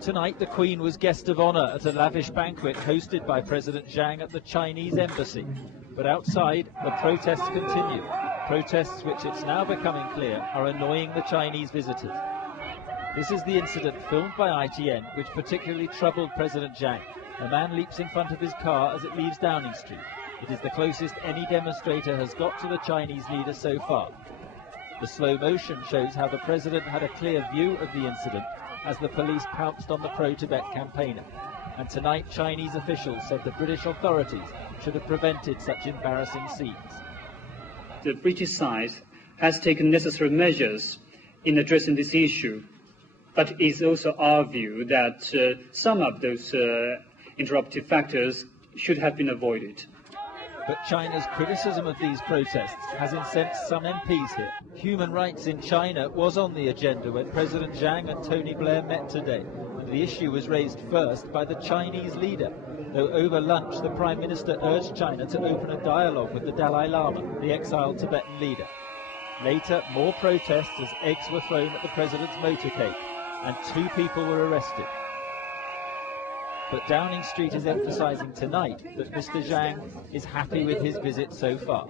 Tonight, the Queen was guest of honour at a lavish banquet hosted by President Zhang at the Chinese embassy. But outside, the protests continue. Protests which it's now becoming clear are annoying the Chinese visitors. This is the incident filmed by ITN which particularly troubled President Zhang. A man leaps in front of his car as it leaves Downing Street. It is the closest any demonstrator has got to the Chinese leader so far. The slow motion shows how the president had a clear view of the incident as the police pounced on the pro-Tibet campaigner. And tonight, Chinese officials said the British authorities should have prevented such embarrassing scenes. The British side has taken necessary measures in addressing this issue, but it is also our view that some of those interruptive factors should have been avoided. But China's criticism of these protests has incensed some MPs here. Human rights in China was on the agenda when President Zhang and Tony Blair met today. And the issue was raised first by the Chinese leader, though over lunch the Prime Minister urged China to open a dialogue with the Dalai Lama, the exiled Tibetan leader. Later, more protests as eggs were thrown at the president's motorcade, and 2 people were arrested. But Downing Street is emphasising tonight that Mr Zhang is happy with his visit so far.